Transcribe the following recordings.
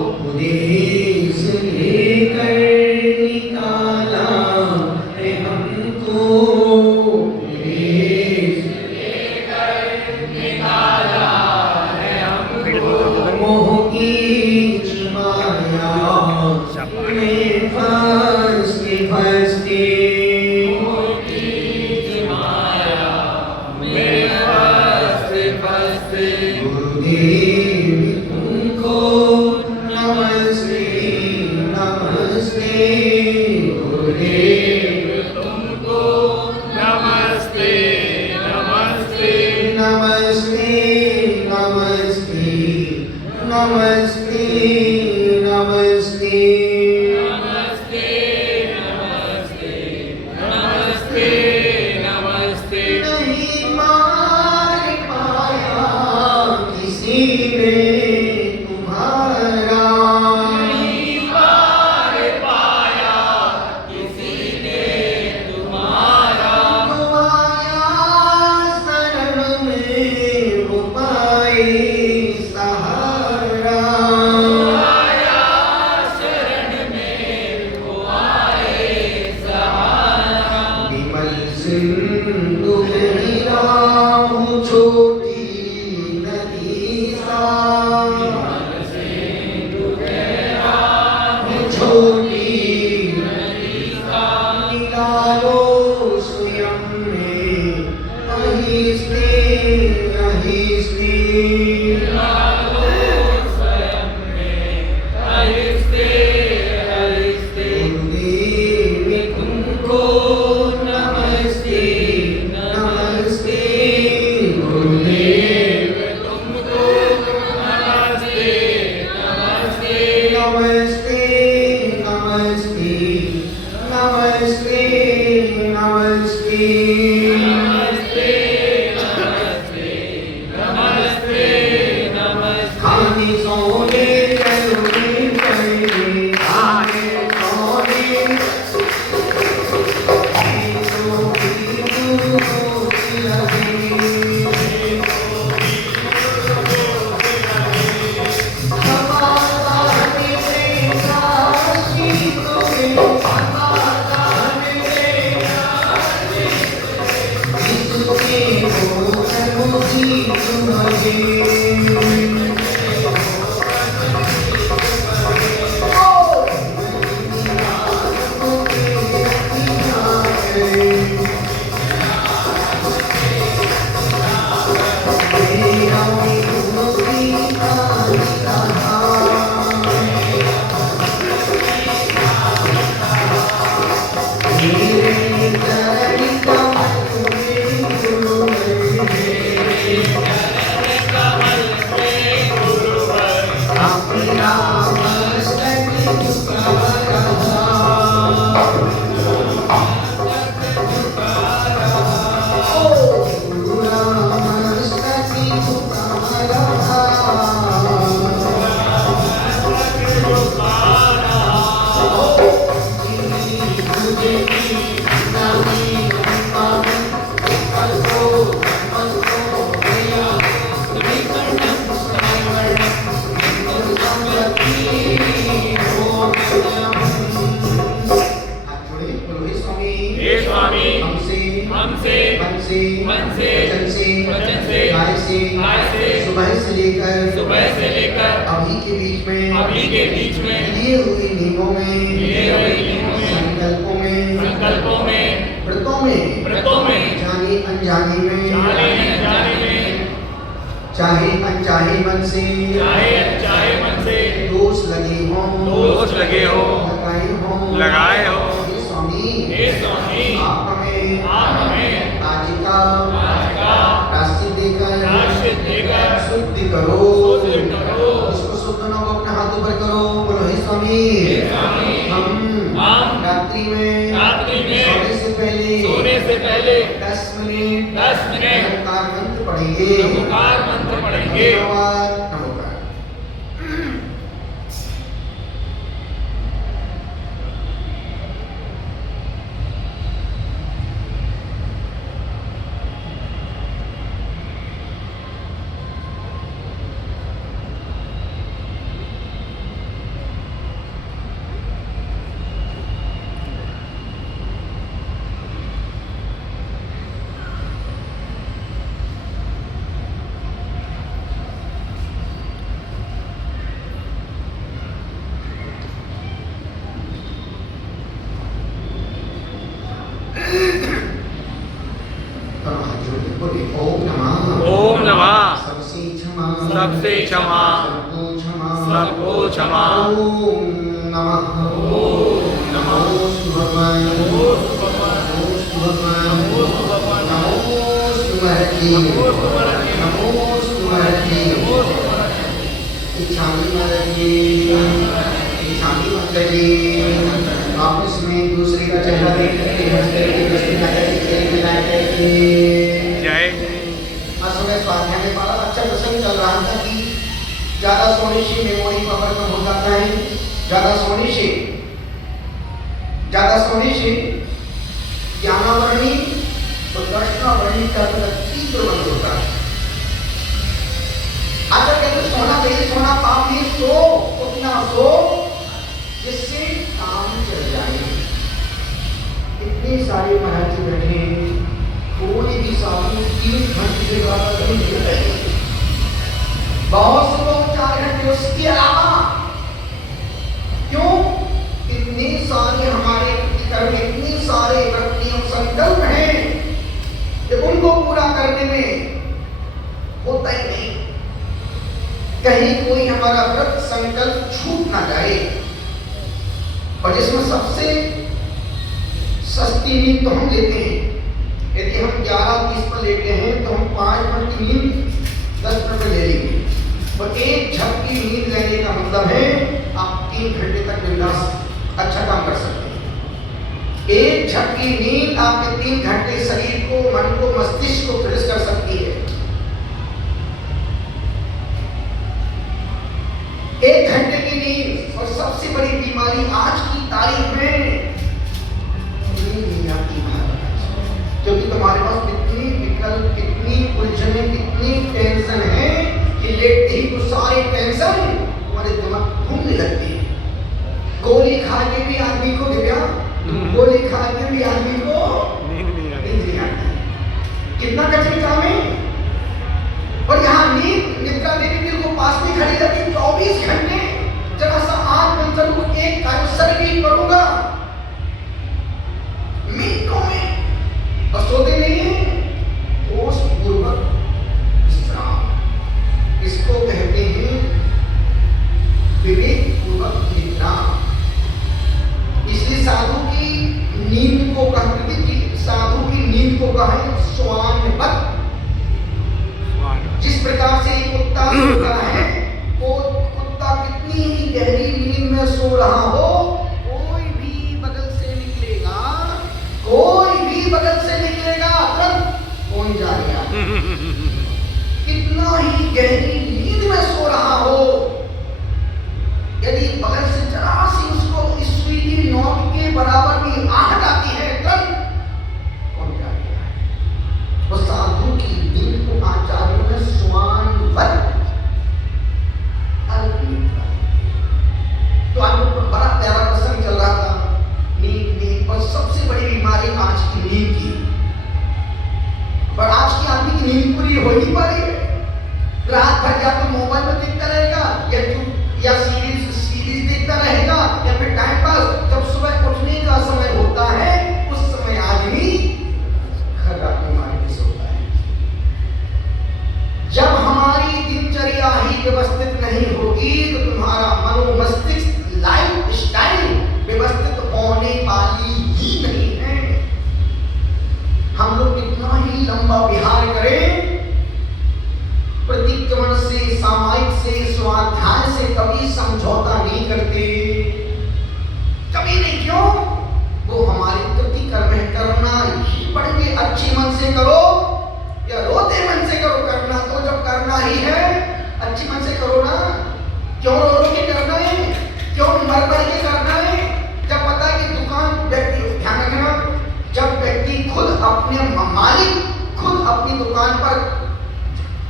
उपदेश लेकर निकाला है हमको, उपदेश लेकर निकाला है हमको। मोह की माया में फंसते फंसते, मोह की माया में फंसते फंसते, गुरुदेव तुमको नमस्ते नमस्ते, गुरुदेव तुमको नमस्ते नमस्ते नमस्ते नमस्ते नमस्ते नमस्ते नमस्ते नमस्ते नमस्ते। नहीं मार पाया किसी ने तुम्हारा, नहीं मार पाया किसी ने तुम्हारा। दुआया शरण में वो पाए सहारा, दुआया शरण में वो आए सहारा। विमल सिंधु मेरा हूँ छोटी नदी सा, विमल सिंधु मेरा हूँ छोटी नदी सा। मिला लो स्वयं में आहिस्ते आहिस्ते, मिला लो स्वयं में आहिस्ते आहिस्ते। गुरुदेव तुमको नमस्ते नमस्ते, गुरुदेव तुमको नमस्ते नमस्ते नमस्ते नमस्ते नमस्ते नमस्ते नमस्ते नमस्ते नमस्ते। खाने सोने चलोगे चले, खाने सोने सुबह से लेकर अभी के बीच में लिए हुए नियमों में संकल्पों में व्रतों में जाने अनजाने में चाहे अनचाहे मन से दोष लगे हो लगाए हो। हे स्वामी आप हमें आज का प्रायश्चित देकर शुद्धि करो। इसको शुद्ध न हो अपने हाथों पर करो। बोलो हे स्वामी हम रात्रि में सोने से पहले 10 मिनट नमोकार मंत्र पढ़ेंगे। धन्यवाद। नमोकार। दोनों हाथ जोड़ के बोले ओम नमः। ओम नमः। सबसे क्षमा, सबसे क्षमा, सबको क्षमा, सबको क्षमा। ओम नमः। ओम नमः। नमोस्तु भगवान, नमोस्तु भगवान, नमोस्तु भगवान, नमोस्तु भगवान, नमोस्तु महर्षि, नमोस्तु महर्षि, नमोस्तु महर्षि। नमोस्तु महर्षि। इच्छामी महर्षि, इच्छामी महर्षि। आपस में दूसरे का चेहरा देख करके हंसते जय। समय स्वाध्याय में बड़ा अच्छा प्रसंग चल रहा था कि ज्यादा सोने से मेमोरी पावर कम हो जाता है, ज्यादा सोने से ज्ञानावरणी और दर्शनावरणी का तीव्र बंद होता है। अगर कहते सोना चाहिए, सोना पाप नहीं, सो उतना सो जिससे काम चल जाए। इतने सारे महाराज जी बैठे हैं, कोई भी साधु 3 घंटे से ज्यादा नहीं गिर रहे, बहुत से लोग 4 घंटे, उसके अलावा क्यों? इतने सारे हमारे कर्म, इतने सारे व्रत और संकल्प हैं कि उनको पूरा करने में होता ही नहीं। कहीं कोई हमारा व्रत संकल्प छूट ना जाए। और जिसमें सबसे सस्ती नींद तो हम लेते हैं। यदि हम 11:30 पर लेते हैं तो हम 5 मिनट की नींद 10 मिनट में ले लेंगे। और एक झपकी नींद लेने का मतलब है आप 3 घंटे तक बिंदास अच्छा काम कर सकते हैं। एक झपकी नींद आपके 3 घंटे शरीर को, मन को, मस्तिष्क को फ्रेश कर सकती है। 1 घंटे की नींद। और सबसे बड़ी बीमारी आज की तारीख में नींद नहीं आती महाराज, क्योंकि तुम्हारे पास कितनी विकल्प, कितनी उलझने, कितनी टेंशन है कि लेटते ही तो सारी टेंशन तुम्हारे दिमाग घूमने लगती है। गोली खा के भी आदमी को दिव्या, गोली खा के भी आदमी को नींद नहीं आती। कितना कठिन काम है। और यहाँ नींद निद्रा देवी के को पास में खड़ी रहती 24 घंटे। जरा सा आंख बंद करूं, एक कायसर भी करूंगा मिनटों में, और सोते नहीं है। होश पूर्वक विश्राम, इसको कहते हैं विवेक पूर्वक निद्रा। इसलिए साधु की नींद को कहते हैं, साधु की नींद को कहें स्वानवत। जिस प्रकार से कुत्ता सोता है, वो कुत्ता कितनी ही गहरी नींद में सो रहा हो, कोई भी बगल से निकलेगा, तुरंत कौन जा रहा है। कितना ही गहरी नींद में सो रहा हो, यदि बगल से जरा सी उसको सुई की नोक के बराबर भी आहट आती है, तुरंत कौन जा रहा है। वो साधु की नींद को आचार्यों ने स्वानवत तो आज बड़ा प्यारा प्रसंग चल रहा था नींद। और सबसे बड़ी बीमारी आज की नींद की। पर आज की आदमी की नींद पूरी हो नहीं पा रही है। रात भर या तो मोबाइल में देखता रहेगा या सीरीज देखता रहेगा, या फिर टाइम पास। जब सुबह उठने का समय होता है, उस समय आदमी खराब बीमारी में सोता है। जब हमारी दिनचर्या ही व्यवस्थित नहीं होगी तो तुम्हारा मनोमस्तिष्क लाइफ स्टाइल व्यवस्थित होने वाली ही नहीं है। हम लोग कितना ही लंबा विहार करें, प्रतिक्रमण से, सामायिक से, स्वाध्याय से कभी समझौता नहीं करते। कभी नहीं। क्यों? वो हमारी कृति करना ही पड़ेंगे। अच्छी मन से करो या रोते मन से करो, करना तो जब करना ही है, अच्छी मन से करो ना। क्यों रो रो के करना है? क्यों मर मर के करना है? जब पता है कि दुकान व्यक्ति, ध्यान रखना, जब व्यक्ति खुद अपने मालिक खुद अपनी दुकान पर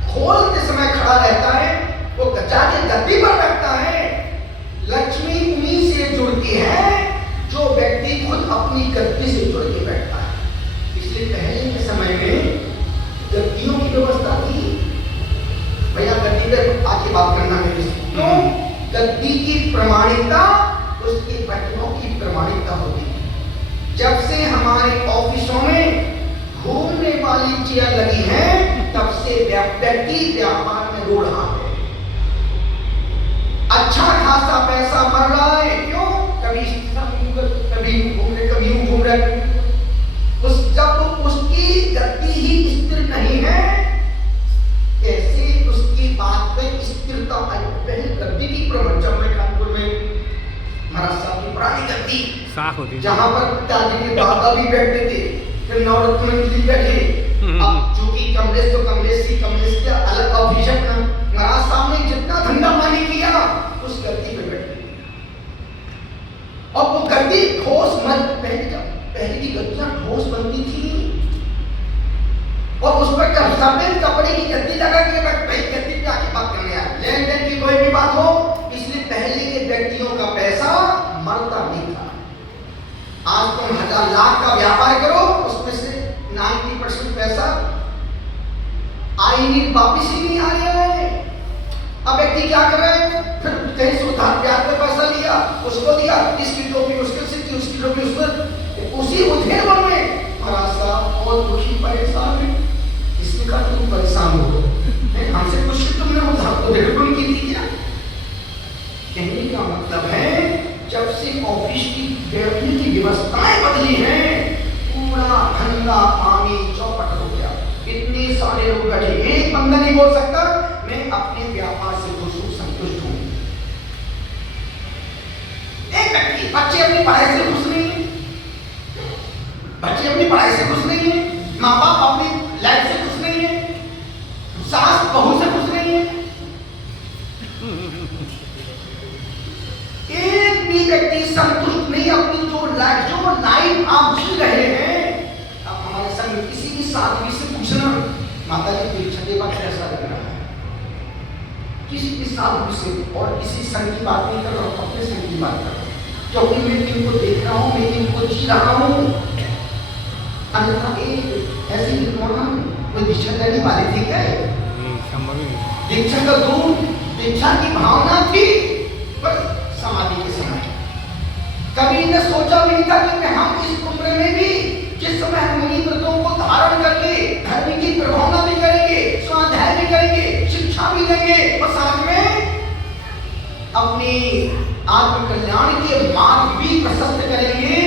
खोलते समय खड़ा रहता है, वो जाके गद्दी पर बैठता है। लक्ष्मी उन्हीं से जुड़ती है जो व्यक्ति खुद अपनी गद्दी से जुड़ के बैठता है। इसलिए पहले के समय में गद्दियों की व्यवस्था थी। भैया गद्दी पे आके बात करना मेरे से। क्यों? गद्दी की प्रमाणिकता उसके बैठनों की प्रमाणिकता होती है। जब से हमारे ऑफिसों में घूमने वाली चेयर लगी है, तब से व्यक्ति व्यापार में रो रहा है। अच्छा खासा पैसा मर रहा है, क्यों? कभी कभी घूम रहे। जब उसकी गति ही स्थिर नहीं है, कैसे उसकी बात में स्थिरता आई? पहले गति की प्रवचन में कानपुर में महाराज साहब की पुरानी गति साफ होती, जहां पर पिताजी के दादा भी बैठते थे, फिर नवरत्न मंत्री बैठे। अब चूंकि कमलेश तो कमलेश के अलग अभिषेक ना, महाराज साहब ने जितना धंधा पानी किया उस गद्दी पे बैठ गए। और वो गद्दी ठोस मत, पहले की गद्दियां ठोस बनती थी और उस पर सफेद कपड़े की गद्दी लगा के भाई गद्दी पे आके बात करने आए, लेन देन की कोई भी बात हो, इसलिए पहले के व्यक्तियों का पैसा मरता नहीं था। आज तुम 1000 लाख का व्यापार करो, उसमें से 90% पैसा आई नहीं, वापिस ही नहीं आ रहा है। अब व्यक्ति क्या कर रहे हैं? फिर कहीं से उधार ब्याज पे पैसा लिया, उसको दिया, इसकी टोपी उसके सिद्धि, उसकी टोपी उस पर, उसी उधेड़ में महाराज साहब और दुखी परेशान है। इसने कहा तुम परेशान हो, हमसे कुछ तुमने उधार उधेड़ की थी क्या? कहने का मतलब है जब से ऑफिस की बैठने की व्यवस्थाएं बदली हैं, पूरा धंधा पानी चौपट हो गया। इतने सारे लोग बैठे, एक बंदा नहीं बोल सकता मैं अपने व्यापार से खुश हूं, संतुष्ट हूं। एक व्यक्ति, बच्चे अपनी पढ़ाई से खुश नहीं है, बच्चे अपनी पढ़ाई से खुश नहीं है, माँ बाप अपनी लाइफ से खुश नहीं है, सास बहू से खुश नहीं है। एक भी व्यक्ति संतुष्ट नहीं अपनी जो लाइफ आप जी रहे हैं। अब हमारे संग किसी भी साधवी से पूछना, माता जी परीक्षा के बाद कैसा लग रहा है, किसी भी साधवी से, और किसी संग की बात नहीं कर रहा हूँ, अपने संग की बात कर रहा हूँ, क्योंकि मैं इनको देख रहा हूँ, मैं इनको जी रहा हूँ। अन्यथा ऐसी कोई दीक्षा लेने वाली थी क्या? दीक्षा का दूर, दीक्षा की भावना थी बस समाधि के समय। कभी ने सोचा भी नहीं था कि हम इस उम्र में भी, जिस समय हम मुनि व्रतों को धारण करके धर्म की प्रभावना भी करेंगे, स्वाध्याय भी करेंगे, शिक्षा भी देंगे और साथ में अपनी आत्म कल्याण के मार्ग भी प्रशस्त करेंगे।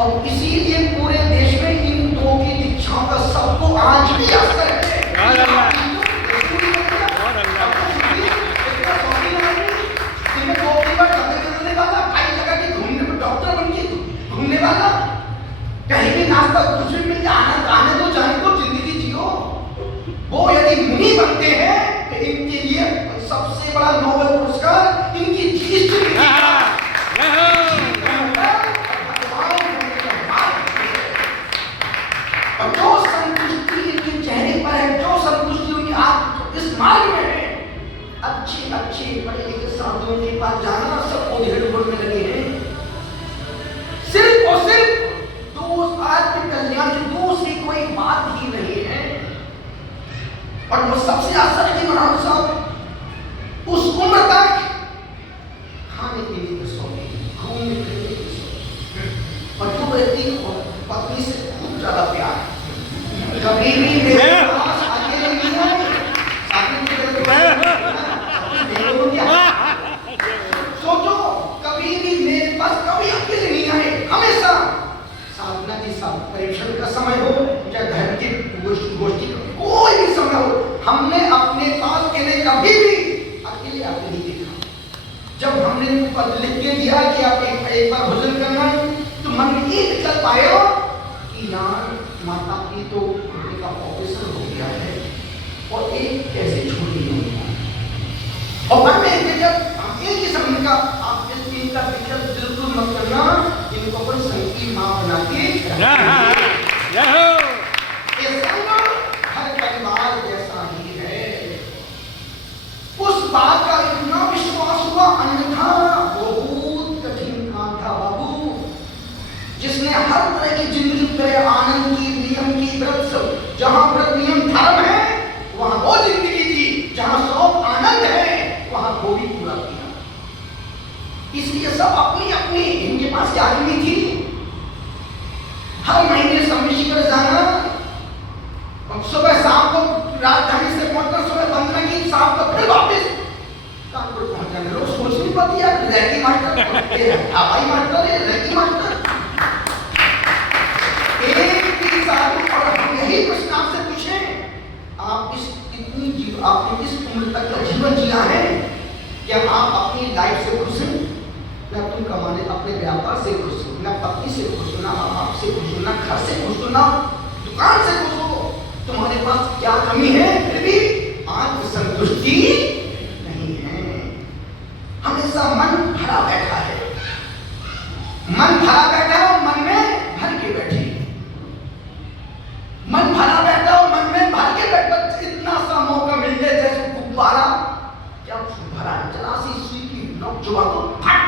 और इसीलिए पूरे देश में इन दो की दीक्षाओं का सबको आज भी असर है। घूमने वाला कहीं भी नाश्ता कुछ भी मिल जाए, आने दो, जाने दो, जिंदगी जियो। वो यदि मुनि बनते हैं तो इनके लिए सबसे बड़ा नोबेल पुरस्कार इनकी और जो संतुष्टि इनके चेहरे पर है, जो संतुष्टि उनकी आप इस मार्ग में है, अच्छे पढ़े लिखे साधुओं के पास जाना सब उधेड़ में लगे हैं, सिर्फ और सिर्फ आत्म कल्याण की दूसरी कोई बात ही नहीं है। और वो सबसे आश्चर्य की महाराज साहब उस उम्र तक खाने पीने के शौक, घूमने फिरने के शौक, और जो व्यक्ति पत्नी से खूब ज्यादा प्यार, कभी भी मेरे पास अकेले नहीं आए, सोचो कभी भी मेरे पास कभी अकेले नहीं आए, हमेशा साधना की परीक्षण का समय हो, चाहे धर्म की गोष्ठी का कोई भी समय हो, हमने अपने पास के लिए कभी भी अकेले आते नहीं देखा। जब हमने पद लिख के दिया कि आप एक बार भोजन करना है, तो मन में ये विकल्प आया कि यार माता की तो बेटे का ऑपरेशन हो गया है और एक कैसे छोटी नहीं है, और मन में एक ही समय का आप इस चीज का विकल्प बिल्कुल मत करना, इनको पर संकी मां बना के हर परिवार जैसा ही है। उस बात का इतना विश्वास हुआ, अन्यथा बहुत कठिन काम था बाबू। जिसने हर तरह की जिंदगी करे, आनंद की, नियम की, व्रत, जहां व्रत नियम धर्म है वहां वो जिंदगी थी, जहां शौक आनंद है वहां वो भी पूरा किया। इसलिए सब अपनी अपनी इनके पास आदमी थी, हर महीने सम्मिश्र जाना, राजधानी से पहुंचकर सुबह वंदना की, शाम को फिर वापस कानपुर पहुंच जाने। लोग सोच नहीं पाते यार, लड़की मास्टर हवाई मास्टर है, लड़की मास्टर एक भी साधु। और हम यही प्रश्न आपसे पूछें, आपने किस उम्र तक का जीवन जिया है? क्या आप अपनी लाइफ से खुश हैं? ना तुम कमाने अपने व्यापार से खुश हो, ना पत्नी से खुश हो, ना माँ बाप से खुश हो, ना घर से खुश हो, ना दुकान से खुश हो। तुम्हारे पास क्या कमी है? फिर भी आत्म संतुष्टि नहीं है। हमेशा मन भरा बैठा है, मन भरा बैठा और मन में भर के बैठे, मन भरा बैठा और मन में भर के बैठा। इतना सा मौका मिल जाए जैसे गुब्बारा, क्या भरा चला सी सुई की नोक चुबा तो फट,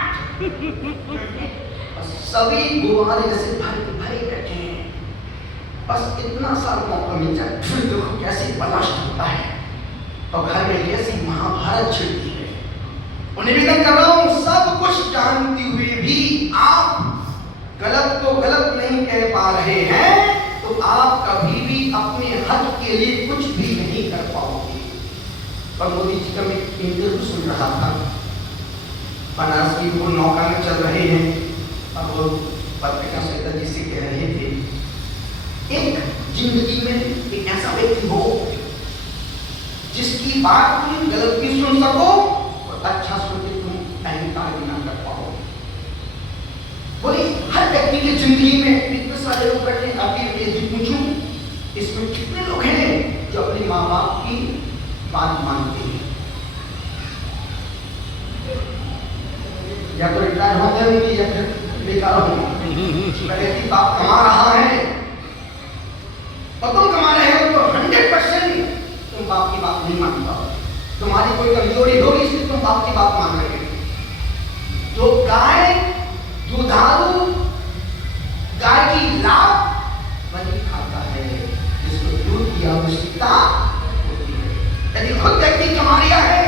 सभी गुब्बारे जैसे भरे बैठे हैं। बस इतना सा मौका मिल जाए, फिर देखो कैसे बलास्ट होता है और घर में कैसी महाभारत छिड़ती है। और निवेदन कर रहा हूं, सब कुछ जानते हुए भी आप गलत को गलत नहीं कह पा रहे हैं, तो आप कभी भी अपने हक के लिए कुछ भी नहीं कर पाओगे। पर मोदी जी का मैं इंटरव्यू सुन रहा था, बनारस की वो नौका में चल रहे हैं, अब वो पत्रिका संहिता जी से कह रहे थे, एक जिंदगी में एक ऐसा व्यक्ति हो जिसकी बात तुम गलत भी सुन सको और अच्छा सुन के तुम अहंकार भी ना कर पाओ। बोले हर व्यक्ति की जिंदगी में इतने सारे लोग बैठे, आपकी यदि पूछूं इसमें कितने लोग हैं जो अपने माँ बाप की बात मानते हैं? या तो रिटायर हो जाएंगे या फिर बेकार होंगे। व्यक्ति बाप कमा रहा है और तुम कमा रहे हो तो 100% तुम बाप की बात नहीं मान पाओ। तुम्हारी कोई कमजोरी होगी इसलिए तुम बाप की बात मान रहे हो। जो गाय दुधारू गाय की लाभ वही खाता है जिसको दूध की आवश्यकता होती है। यदि खुद व्यक्ति कमा लिया है,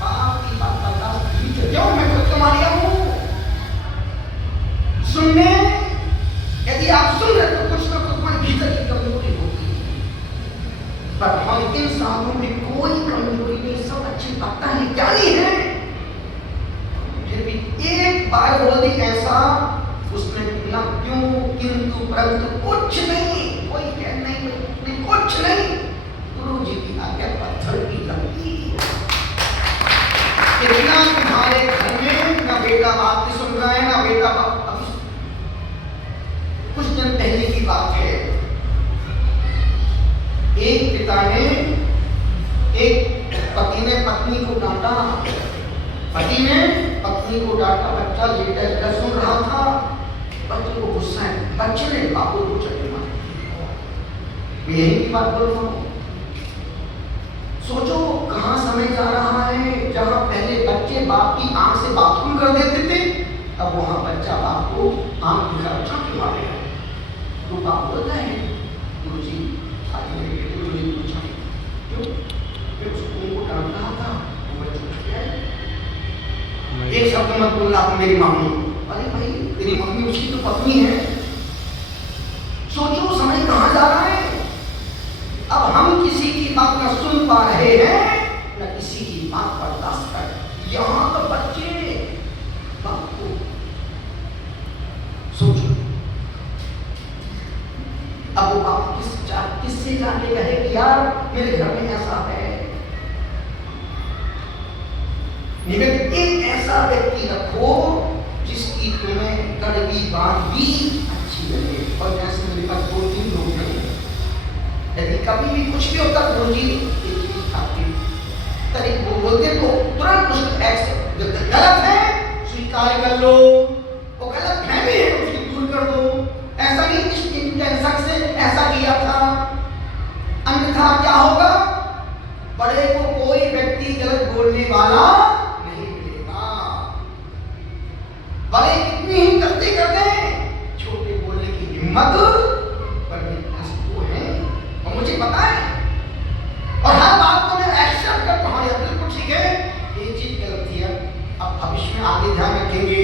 बाप की बात बर्दाश्त नहीं कर, क्यों मैं खुद कमा लिया हूं सुनने, यदि आप सुन रहे तो कुछ ना कुछ तुम्हारे भीतर की कमजोरी होगी। पर हम इंसानों में कोई कमजोरी नहीं, सब अच्छी बात है, ज्ञानी है। फिर भी एक बार बोल दी ऐसा, उसने ना क्यों किंतु परंतु कुछ नहीं, कोई कह नहीं, कुछ नहीं। गुरु जी की आज्ञा पत्थर की लगती। इतना तुम्हारे घर में ना बेटा बाप की सुन रहा है, ना बेटा बाप। कुछ दिन पहले की बात है, एक पिता ने, एक पति ने पत्नी को डांटा, पति ने पत्नी को डांटा, बच्चा लेटा सुन रहा था, बच्चे को गुस्सा है, बच्चे ने बापू को चढ़े मारा। मैं यही की बात बोल रहा हूं। सोचो कहां समय जा रहा है, जहां पहले बच्चे बाप की आंख से बाथरूम कर देते थे, अब वहां बच्चा बाप को आंख दिखा चांटे मारे। तो बाप बोलता है, गुरु जी आज मेरे बेटे को नहीं पूछा क्यों, मैं उसको डांट रहा था, वो चुप गया। एक शब्द मत बोलना मेरी मम्मी। अरे भाई तेरी मम्मी उसकी तो पत्नी है। सोचो समय कहां जा रहा है। अब हम किसी की बात ना सुन पा रहे हैं, ना किसी की बात बर्दाश्त कर। यहां तो बच्चे बाप को सोचो, अब वो बाप किससे जाके कहे कि यार मेरे घर में ऐसा है। निवेदन, एक ऐसा व्यक्ति रखो जिसकी तुम्हें कड़वी बात भी अच्छी लगे। और जैसे मेरे पास 2-3 लोग हैं, यदि कभी भी कुछ भी होता गुरु जी वो बोलते तो तुरंत उसको गलत है स्वीकार कर लो, वो गलत फहमी है उसकी दूर कर दो। ऐसा नहीं इस इंटेंशन से ऐसा किया था, अन्यथा क्या होगा, बड़े को कोई व्यक्ति गलत बोलने वाला नहीं मिलेगा। बड़े कितनी ही गलती करते हैं, छोटे बोलने की हिम्मत पर वो है। और मुझे पता है और हर बात को मैं एक्सेप्ट करता हूं, ये बिल्कुल ठीक है, ये चीज गलत है। अब भविष्य में आगे ध्यान रखेंगे,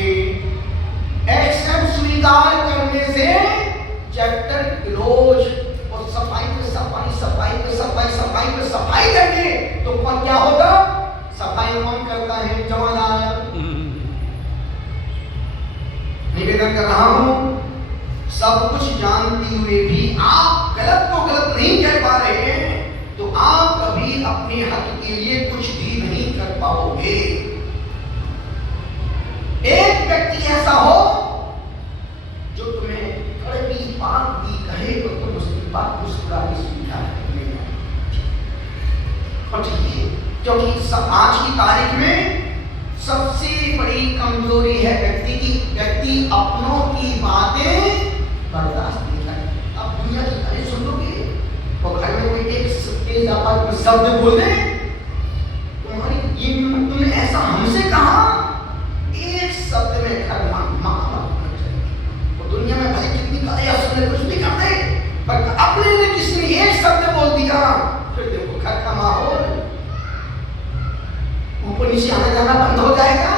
एक्सेप्ट स्वीकार करने से चैप्टर क्लोज। और सफाई पे सफाई, सफाई पे सफाई, सफाई पे सफाई। क्या होगा? सफाई कौन करता है? जमादार। निवेदन कर रहा हूं, सब कुछ जानते हुए भी आप गलत को गलत नहीं कह पा रहे हैं, तो आप कभी अपने हक के लिए कुछ भी नहीं कर पाओगे। एक व्यक्ति ऐसा हो जो तुम्हें कड़वी बात भी कहे तो तुम उसकी बात मुस्कुरा के स्वीकार कर लेना। और ठीक है, क्योंकि आज की तारीख में सबसे बड़ी कमजोरी है व्यक्ति अपनों की बातें बर्दाश्त नहीं करता। अब दुनिया की बातें सुन लोगे और घर में कोई एक शब्द बोल दे, तुमने ऐसा हमसे कहा, एक शब्द में घर और दुनिया में भाई कितनी गाली सुनने कुछ भी कर दे, पर अपने ने किसी ने एक शब्द बोल दिया, फिर देखो घर का माहौल ऊपर नीचे आना जाना बंद हो जाएगा।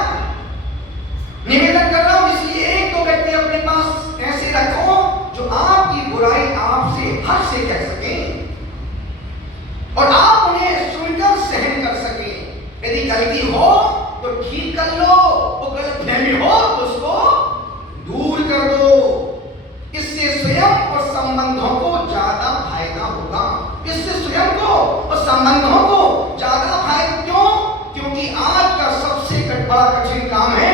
निवेदन कर रहा हूं, इसलिए एक दो व्यक्ति अपने पास ऐसे रखो जो आपकी बुराई आपसे हर से कह सके और आप उन्हें सुनकर सहन कर सके। यदि गलती हो तो ठीक कर लो, वो गलतफहमी हो तो उसको दूर कर दो। इससे स्वयं और संबंधों को ज्यादा फायदा होगा। इससे स्वयं को और संबंधों को ज्यादा फायदा क्यों? क्योंकि आज का सबसे बड़ा कठिन काम है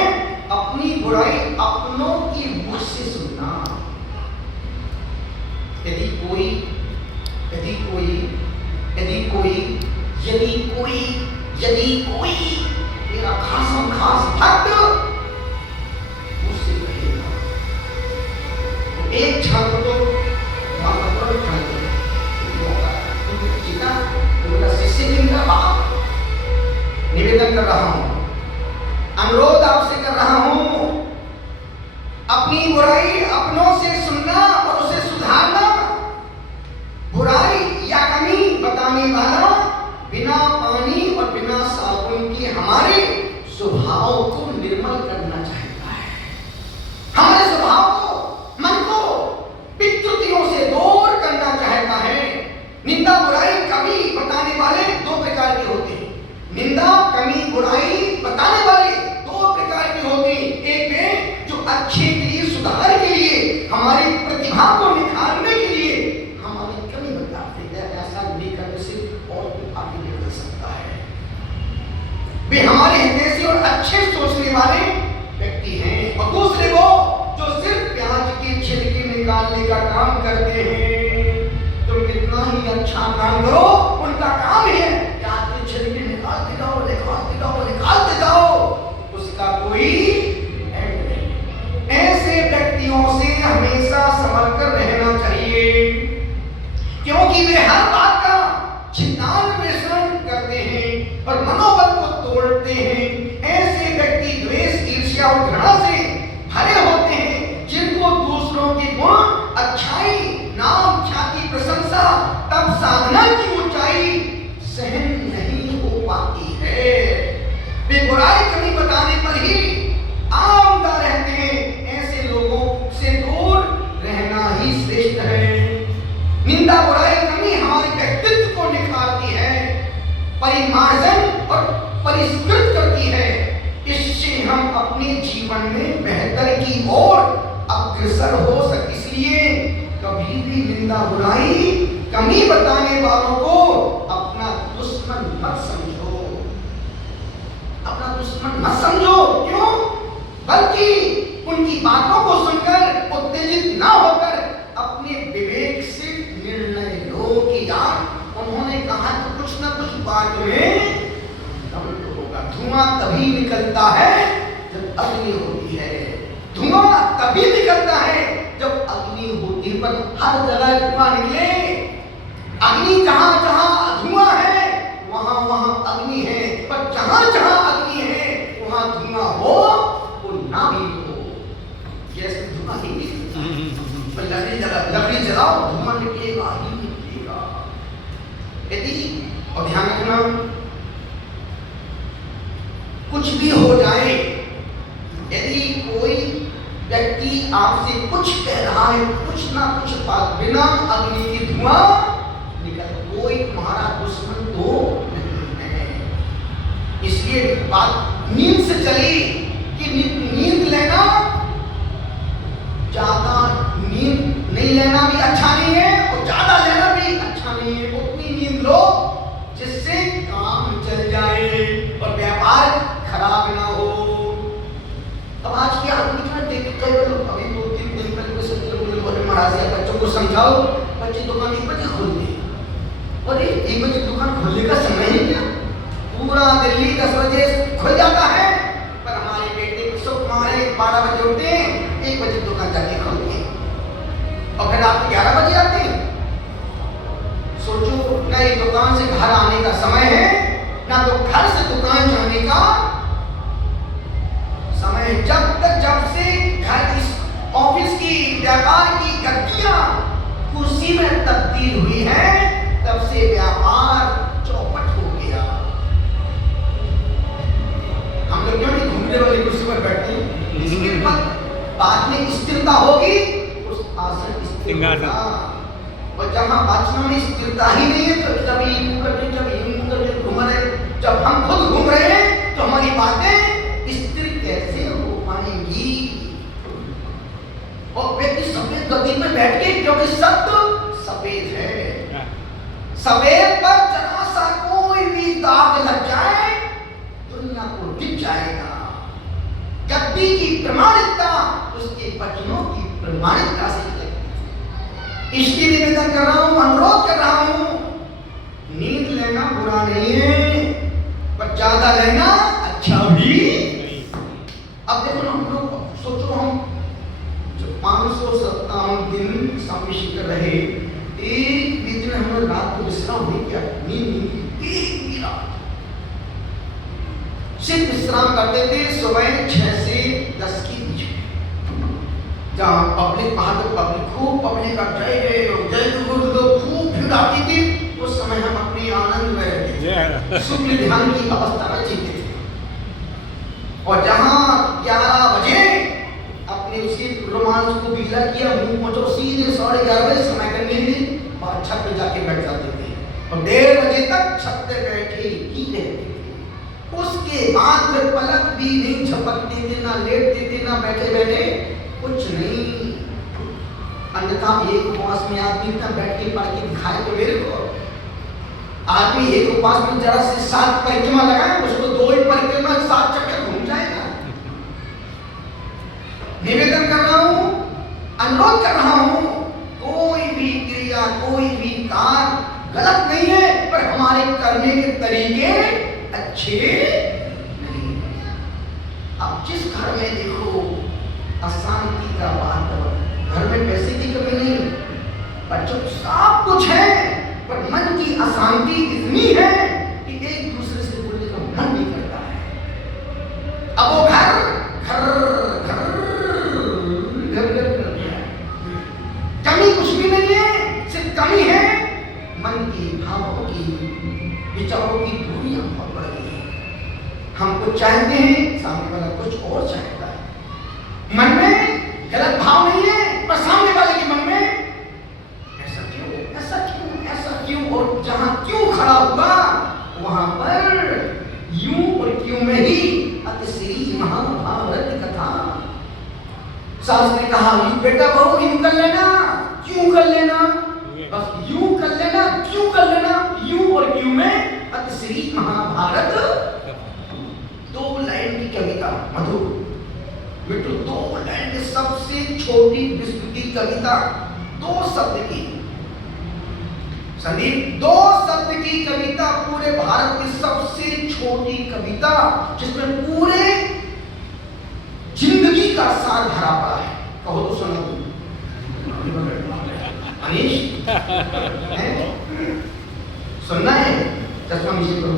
अपनी बुराई अपनों की मुख से सुनना। यदि कोई मेरा खासम खास भक्त मुझसे कहेगा, तो एक छात्र तो निवेदन कर रहा हूं, अनुरोध आपसे कर रहा हूं, अपनी बुराई अपनों से सुनना और उसे सुधारना। बुराई या कमी बताने वाला बिना पानी और बिना साबुन के हमारे स्वभाव को निर्मल करना चाहता है। हमारे स्वभाव को, मन को विकृतियों से दूर करना चाहता है। निंदा बुराई कमी बताने वाले दो प्रकार के होते हैं। निंदा कमी बुराई बताने वाले दो प्रकार के होते हैं। एक में जो अच्छे के लिए, सुधार के लिए, हमारी प्रतिभा को निखारने के लिए हमारी कमी बताते हैं। ऐसा नहीं करने से और आगे बढ़ सकता है। वे हमारे हितैषी और अच्छे सोचने वाले व्यक्ति हैं। और दूसरे वो जो सिर्फ प्याज के छिलके निकालने का काम करते हैं। तुम कितना ही अच्छा काम करो, उनका काम ही है प्याज के छिलके निकालते जाओ, उसका कोई एंड नहीं। ऐसे व्यक्तियों से हमेशा संभल कर रहना चाहिए, क्योंकि वे हर बात का छिन्नान्वेषण करते हैं और मनोबल को तोड़ते हैं। ऐसे व्यक्ति द्वेष, ईर्ष्या और घृणा से भरे होते हैं, जिनको दूसरों की गुण, अच्छाई, नाम, ख्याति, प्रशंसा, तब साधना की ऊंचाई सहन नहीं हो पाती है। वे बुराई कमी बताने पर ही आमदा रहते हैं। ऐसे लोगों से दूर रहना ही श्रेष्ठ है। निंदा बुराई कमी हमारे व्यक्तित्व को निखारती है, परिमार्जन और परिष्कृत करती है। इससे हम अपने जीवन में बेहतर की ओर अग्रसर हो सकते। इसलिए कभी भी निंदा बुराई कमी बताने वालों को अपना दुश्मन मत समझो, अपना दुश्मन मत समझो। क्यों? बल्कि उनकी बातों को सुनकर उत्तेजित ना होकर अपने विवेक से निर्णय लो कि यार उन्होंने कहा तो कुछ ना कुछ बात में दम होगा। धुआं तभी निकलता है जब अग्नि होती है। धुआं तभी निकलता है जब अग्नि होती है। पर हर जगह धुआं निकले, अग्नि जहां जहां धुआं है वहां वहां अग्नि है, पर जहां जहां अग्नि है वहां धुआं हो वो ना भी हो। जैसे धुआं ही लकड़ी जलाओ, धुआं निकलेगा ही निकलेगा। यदि और ध्यान रखना, कुछ भी हो जाए, यदि कोई व्यक्ति आपसे कुछ कह रहा है, कुछ ना कुछ बात, बिना अग्नि की धुआं निकल, कोई तुम्हारा दुश्मन तो नहीं है। खराब ना हो। अब आज की आदमी में देख कई बार अभी 2-3 दिन पहले को सब लोग बोले महाराज या बच्चों को समझाओ, बच्चे दुकान 1 बजे खोलते हैं। और 1 बजे दुकान खोलने का समय है क्या? पूरा दिल्ली 10 बजे खुल जाता है, पर हमारे बेटे सुख मारे 12 बजे उठते हैं, 1 बजे दुकान जाके खोलते हैं और फिर रात 11 बजे आते हैं। सोचो ना ये दुकान से घर आने का समय है, ना तो घर से दुकान जाने का समय। जब से घर इस ऑफिस की व्यापार की गतियां कुर्सी में तब्दील हुई है, तब से व्यापार चौपट हो गया। हम लोग क्यों नहीं घूमने वाली कुर्सी पर बैठते हैं? इसके बाद में स्थिरता होगी, उस आसन स्थिर होगा। और जहां वाचना में स्थिरता ही नहीं है, तो कभी यूं करके घूम रहे। जब हम खुद घूम रहे हैं तो हमारी बातें स्थिर कैसे हो पाएंगी? और व्यक्ति सफेद गद्दी में बैठ के, क्योंकि सत्य सफेद है, सफेद पर जरा सा कोई भी दाग लग जाए दुनिया को दिख जाएगा। गद्दी की प्रमाणिकता उसके वचनों की प्रमाणिकता से इसकी निवेदन कर रहा हूं, अनुरोध कर रहा हूं। नींद लेना बुरा नहीं है, पर ज्यादा लेना अच्छा भी। अब देखो ना, हम लोग सोचो, हम जो 557 दिन स्वामी शिखर रहे, एक भी दिन हम लोग रात को विश्राम नहीं किया, नींद एक भी रात सिर्फ विश्राम करते थे सुबह 6 से 10 के बीच में। जहाँ पब्लिक, वहां तो पब्लिक खूब पब्लिक का जय गुरु खूब भीड़ आती थी। उस समय हम अपनी आनंद में रहते थे, शुक्ल ध्यान की अवस्था में जीते थे। और जहाँ 11 बजे अपने उसी रोमांच को बीला किया, मुंह पहुंचो सीधे 11:30 बजे समय करने के लिए बाहर छत पे जाके बैठ जाते थे और 1:30 बजे तक छत पे बैठे ही रहते थे। उसके बाद फिर पलक भी नहीं झपकते थे, ना लेटते थे, ना बैठे बैठे कुछ नहीं। अन्यथा एक उपवास में आदमी इतना बैठ के पढ़ के दिखाए तो मेरे को, आदमी एक उपवास में जरा से 7 परिक्रमा लगाए, उसको 2 ही परिक्रमा 7 चक्कर घूम जाएगा। निवेदन कर रहा हूं, अनुरोध कर रहा हूं, कोई भी क्रिया, कोई भी कार्य गलत नहीं है, पर हमारे करने के तरीके अच्छे नहीं। अब जिस घर में देखो अशांति का वातावरण, घर में पैसे की कमी नहीं, बच्चों सब कुछ है, पर मन की अशांति इतनी है कि एक दूसरे से बोलने का मन नहीं करता है। अब वो घर कमी कुछ भी नहीं है, सिर्फ कमी है मन की, भावों की, विचारों की दूरियां बहुत बढ़ गई है। हम कुछ चाहते हैं, सामने वाला कुछ और चाहता है। मन में गलत भाव नहीं है, पर सामने वाले के मन में ऐसा क्यों, ऐसा क्यों, ऐसा क्यों, और जहां क्यों खड़ा हुआ वहां पर यूं और क्यों में ही अतिश्री महाभारत कथा। सास ने कहा, यू बेटा बहू यूं कर लेना, क्यों कर लेना, बस यूं कर लेना, क्यों कर लेना, यूं और क्यों में अतिश्री महाभारत। 2 लाइन की कविता, मधुर मिट्टू, 2 लाइन की सबसे छोटी विश्व की कविता, 2 शब्द की संदीप, 2 शब्द की कविता, पूरे भारत की सबसे छोटी कविता, जिसमें पूरे जिंदगी का सार भरा पड़ा है। कहो तो सुना दो अनीश, सुनना है? चश्मा नीचे करो।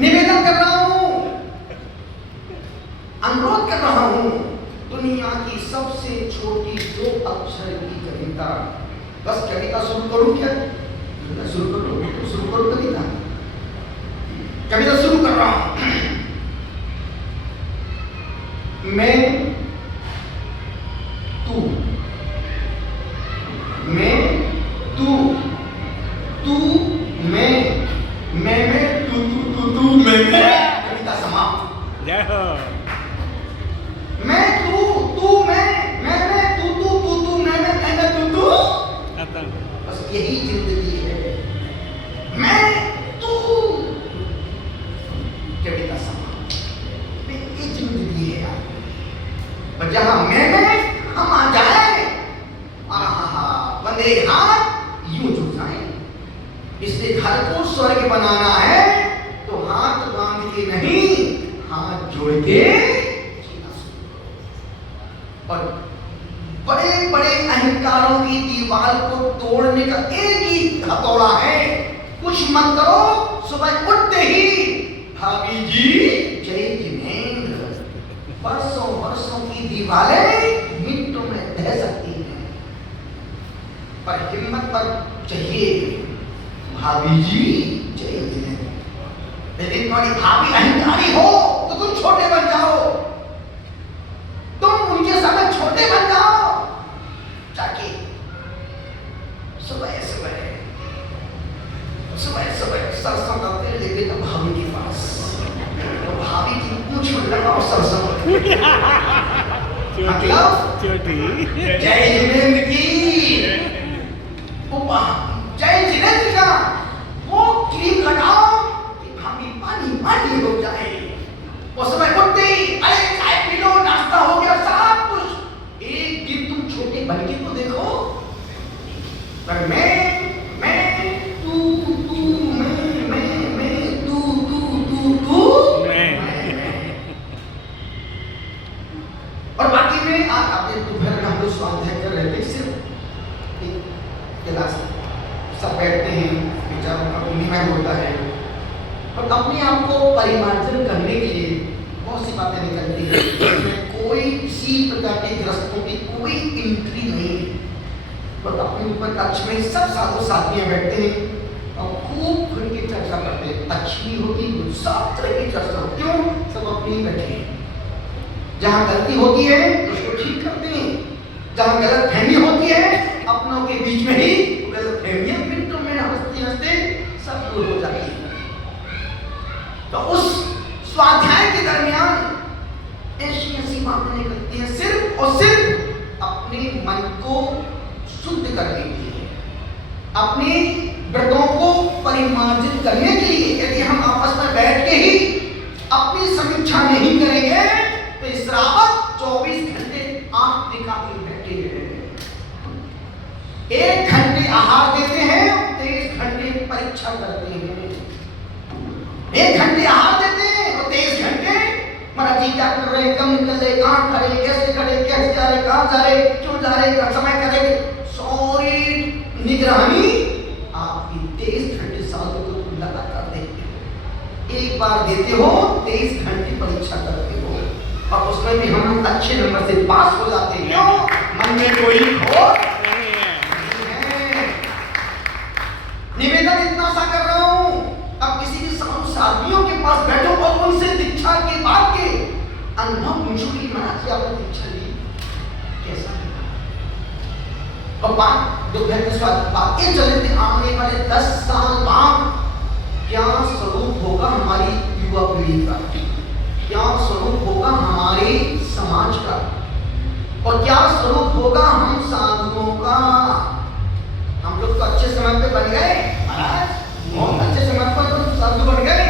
निवेदन कर रहा हूं, अनुरोध कर रहा हूं, दुनिया की सबसे छोटी 2 अक्षर की कविता। बस कविता शुरू करूं क्या? शुरू करो कविता। कविता शुरू कर रहा हूं। मैं तू, मैं तू, तू मैं तू, तू मैं। कविता समाप्त। जय हो। मैं तू, तू मैं तू, तू मैं तू। बस यही जिंदगी है। मैं तू, जिसे घर को स्वर्ग बनाना है तो हाथ बांध के नहीं, हाथ जोड़ के जीना सीखो। और बड़े बड़े अहंकारों की दीवार को तोड़ने का एक ही हथौड़ा है, कुछ मत करो, सुबह उठते ही भाभी जी जय जिनेंद्र। बरसों बरसों की दीवारें मिनटों में ढह सकती हैं, पर हिम्मत पर चाहिए भाभी जी जय जिनेंद्र। यदि तुम्हारी भाभी अहंकारी हो तो तुम छोटे बन जाओ, तुम उनके सामने छोटे बन जाओ। जाके सुबह सुबह सुबह सुबह सरसों का तेल लेके तो भाभी के पास, तो भाभी की पूंछ में लगाओ सरसों मतलब जय जिनेंद्र की, जय जिनेंद्र का वो क्रीम लगाओ कि भाभी पानी पानी हो जाए। वो सुबह उठते ही अरे चाय पी लो, नाश्ता हो गया, सब कुछ। एक दिन तुम छोटे बन के तो देखो, पर मैं तू मैं तू और बाकी में आपने दोपहर में हम लोग स्वाध्याय कर रहे थे, सिर्फ एक क्लास सब बैठते हैं, विचारों का विनिमय होता है, और अपने आप को परिमार्जन करने के लिए बहुत सी बातें निकलती हैं, जिसमें कोई किसी प्रकार के ग्रस्तों की कोई एंट्री नहीं है, पर अपने ऊपर कक्ष में सब साधु साथियां बैठते हैं और खूब खुल के चर्चा करते हैं, अच्छी होती सब तरह की चर्चा। क्यों? सब अपने ही बैठे हैं, जहाँ गलती होती है उसको ठीक करते हैं, जहाँ गलत फहमी होती है अपनों के बीच में ही गलत फहमियां मिनटों में हंसते हंसते सब दूर हो जाती है। तो उस स्वाध्याय के दरमियान ऐसी ऐसी बातें निकलती हैं, सिर्फ और सिर्फ अपने मन को शुद्ध करने के लिए, अपने व्रतों को परिमार्जित करने के लिए। यदि हम आपस में बैठ के ही अपनी समीक्षा नहीं करेंगे तो इस रावत 24 घंटे आंख दिखा के बैठे हैं, 1 घंटे आहार देते हैं, 23 घंटे परीक्षा करते हैं। 1 घंटे आहार देते हैं और 23 घंटे महाराज जी क्या कर रहे, कम निकल रहे, कहाँ खड़े, कैसे खड़े, कैसे जा रहे, कहाँ जा रहे, क्यों जा रहे, समय करेंगे, सॉरी निगरानी आपकी 23 घंटे सालों को तुम लगातार देखते हो। एक बार देते हो, 23 घंटे परीक्षा करते हो, और उसमें भी हम अच्छे नंबर से पास हो जाते हैं। क्यों? मन में कोई खोट नहीं है। निवेदन इतना सा कर रहा हूं, अब किसी भी साधु साथियों के पास बैठो और उनसे दीक्षा के बाद के अनुभव पूछो कि महाराज जी आपने दीक्षा ली कैसा लगा, और बात दोपहर के स्वाद बातें चले थे आने वाले 10 साल बाद क्या स्वरूप होगा हमारी युवा पीढ़ी का, क्या स्वरूप होगा हमारे समाज का, और क्या स्वरूप होगा हम साधुओं का। हम लोग तो अच्छे समय पे बन गए महाराज, बहुत अच्छे समय पर तो साधु बन गए,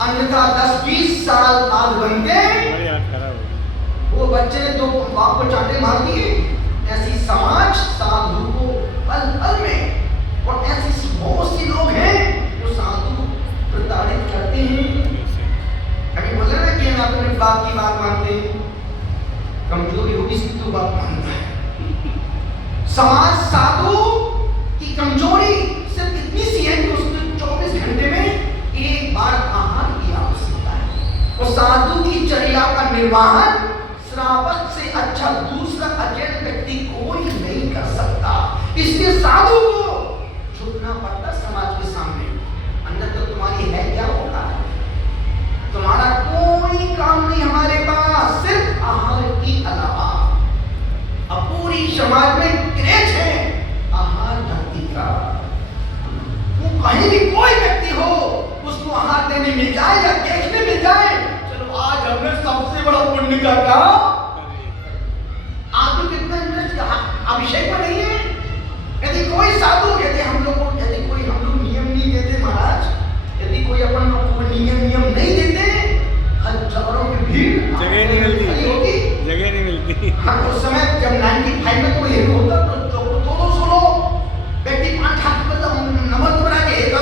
अन्यथा 10-20 साल बाद बनते वो बच्चे ने तो बाप को चांटे मार दिए। ऐसी समाज साधु को पल पल में, और ऐसी बहुत सी लोग हैं जो साधु प्रताड़ित करते हैं। अभी बोले ना कि हम अपने बाप की बात मानते हैं, कमजोरी होगी तो बात मानता है। समाज साधु की कमजोरी सिर्फ इतनी सी है कि उसने 24 घंटे में एक बार आहार की आवश्यकता है, और साधु की चर्या का निर्वाहन श्रावक से अच्छा दूसरा अजैन व्यक्ति कोई नहीं कर सकता। इसलिए साधु को झुकना पड़ता समाज के सामने। अंदर तो तुम्हारी है क्या होता है, तुम्हारा कोई काम नहीं हमारे पास, सिर्फ आहार के अलावा। अब पूरी समाज में क्रेज है आहार जाति का, वो कहीं भी कोई व्यक्ति हो उसको आहार देने मिल जाए या देखने मिल जाए, चलो आज हमने सबसे बड़ा पुण्य का काम। आदमी कितना इंटरेस्ट अभिषेक में नहीं है। यदि कोई साधु, यदि कोई हम लोग नियम नहीं देते महाराज, यदि कोई अपन लोग को नियम नहीं देते, हजारों की भीड़ जगह नहीं मिलती, जगह नहीं मिलती। हाँ, उस समय जब 95 में तो ये होता तो 200 लोग व्यक्ति 5 हाथ पर नमन बना के एक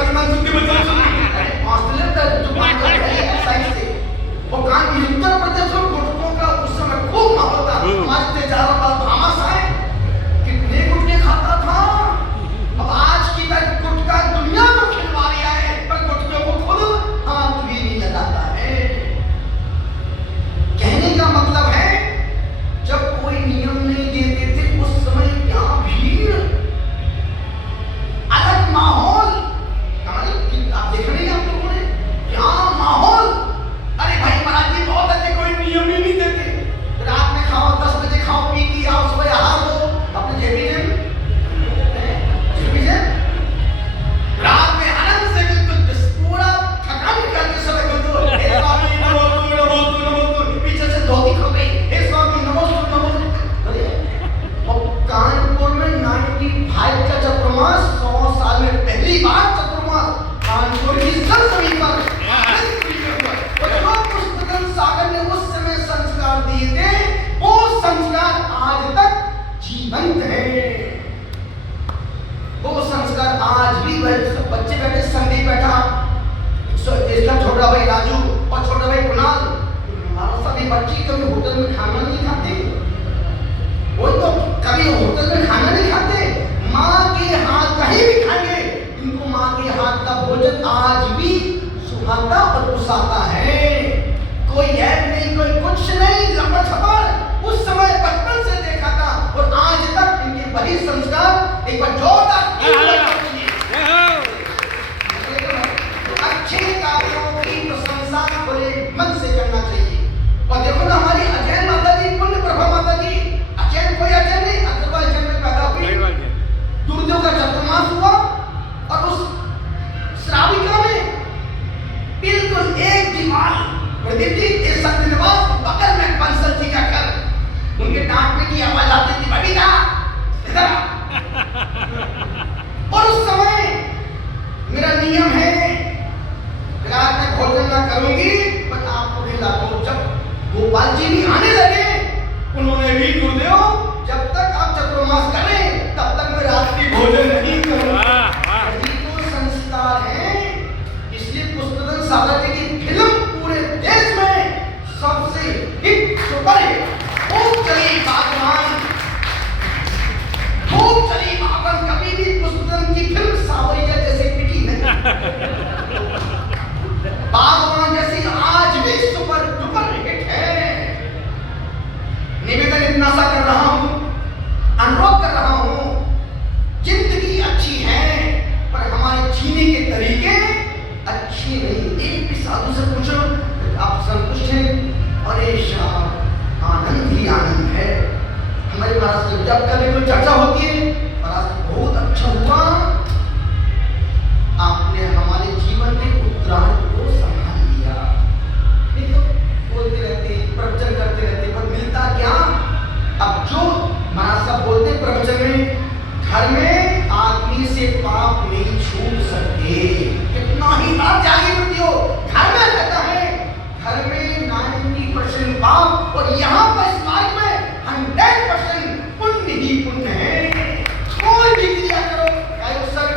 इसका छोटा भाई राजू और छोटा भाई कुणाल, हमारा सभी बच्चे कभी होटल में खाना नहीं खाते, वो तो कभी होटल में खाना नहीं खाते, माँ के हाथ कहीं भी खाएंगे, इनको माँ के हाथ का भोजन आज भी सुहाता और पुसाता है। कोई ऐप नहीं, कोई कुछ नहीं, लपड़ छपड़ उस समय बचपन से देखा था और आज तक इनके वही संस्कार। एक बार जोरदार अच्छे कार्यों की प्रशंसा खुले मन से करना चाहिए। और देखो ना हमारी अजय माता जी, पुण्य प्रभा माता जी, अजय कोई अजय नहीं, अजय में पैदा हुई, दुर्देव का चतुर्मास हुआ और उस श्राविका में बिल्कुल एक दीवार प्रदीप जी इस सत्यनिवास बगल में बंसल जी का घर, उनके डांटने की आवाज आती थी, बबीता इधर। और उस समय मेरा नियम है रात में भोजन ना करूंगी पर आपको खिला दूं। जब गोपाल जी भी आने लगे उन्होंने भी गुरुदेव जब तक आप चतुर्मास करें तब तक मैं रात्रि भोजन नहीं करूंगा। यही तो संस्कार है। इसलिए पुस्तक सागर जी की फिल्म पूरे देश में सबसे हिट सुपर हिट खूब चली बागवान, खूब चली बागवान। कभी भी पुस्तक की फिल्म सावरिया जैसे पिटी नहीं, बागवान जैसी आज भी सुपर डुपर हिट है। निवेदन इतना सा कर रहा हूं, अनुरोध कर रहा हूं, जिंदगी अच्छी है पर हमारे जीने के तरीके अच्छे नहीं। एक भी साधु से पूछो आप संतुष्ट हैं? अरे शाह आनंद ही आनंद है। हमारे महाराज से जब कभी कोई चर्चा होती है, महाराज बहुत अच्छा हुआ आपने हमारे जीवन के उत्तरायण को संभाल लिया। नहीं तो बोलते रहते, प्रवचन करते रहते, पर मिलता क्या? अब जो महाराज साहब बोलते प्रवचन में, घर में आदमी से पाप नहीं छूट सकते। कितना ही बात जागी होती हो, घर में रहता है, घर में 90% पाप और यहाँ पर इस मार्ग में 100% पुण्य ही पुण्य है। कोई भी क्रिया करो, कायोत्सर्ग,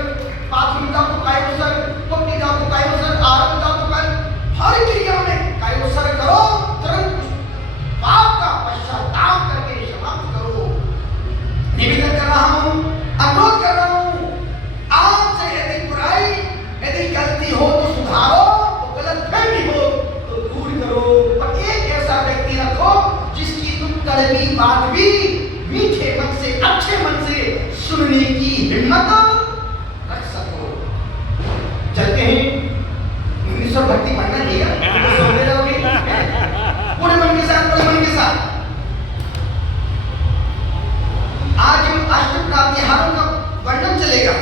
बाथरूम जाओ तो कायोत्सर्ग, टोपी जाओ तो कायोत्सर्ग, आरती जाओ तो हर क्रिया में कायोत्सर्ग करो, तुरंत पाप का पश्चाताप करके समाप्त करो। निवेदन कर रहा हूँ, अनुरोध कर रहा हूँ, आपसे यदि बुराई, यदि गलती हो तो सुधारो, तो गलतफहमी हो तो दूर करो। और एक ऐसा व्यक्ति रखो जिसकी तुम कड़वी बात भी मीठे मन से, अच्छे मन से सुनने की हिम्मत